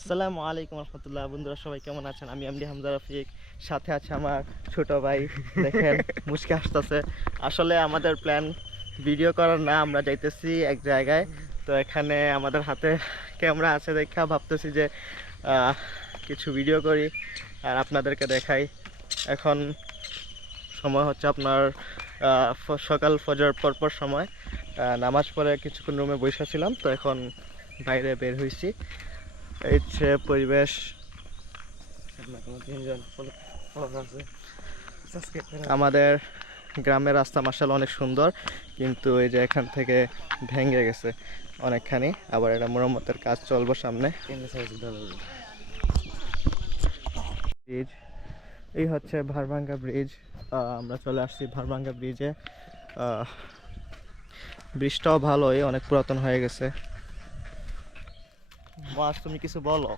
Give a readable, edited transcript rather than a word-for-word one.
আসসালামু আলাইকুম রহমতুল্লাহ। বন্ধুরা সবাই কেমন আছেন? আমি এমডি হামজা রফিক, সাথে আছে আমার ছোট ভাই। দেখেন মুচকে আসতেছে। আসলে আমাদের প্ল্যান ভিডিও করার না, আমরা যাইতেছি এক জায়গায়। তো এখানে আমাদের হাতে ক্যামেরা আছে দেখা ভাবতেছি যে কিছু ভিডিও করি আর আপনাদেরকে দেখাই। এখন সময় হচ্ছে আপনার সকাল ফজর পরপর সময়। নামাজ পড়ে কিছুক্ষণ রুমে বসেছিলাম, তো এখন বাইরে বের হয়েছি। এই হচ্ছে পরিবেশ। আমাদের গ্রামের রাস্তা মার্শাল অনেক সুন্দর, কিন্তু এই যে এখান থেকে ভেঙে গেছে অনেকখানি। আবার এটা মেরামতের কাজ চলবে সামনে। ব্রিজ, এই হচ্ছে ভারভাঙ্গা ব্রিজ। আমরা চলে আসছি ভারভাঙ্গা ব্রিজে। ব্রিজটাও ভালোই, অনেক পুরাতন হয়ে গেছে। মাস তুমি কিছু বলো।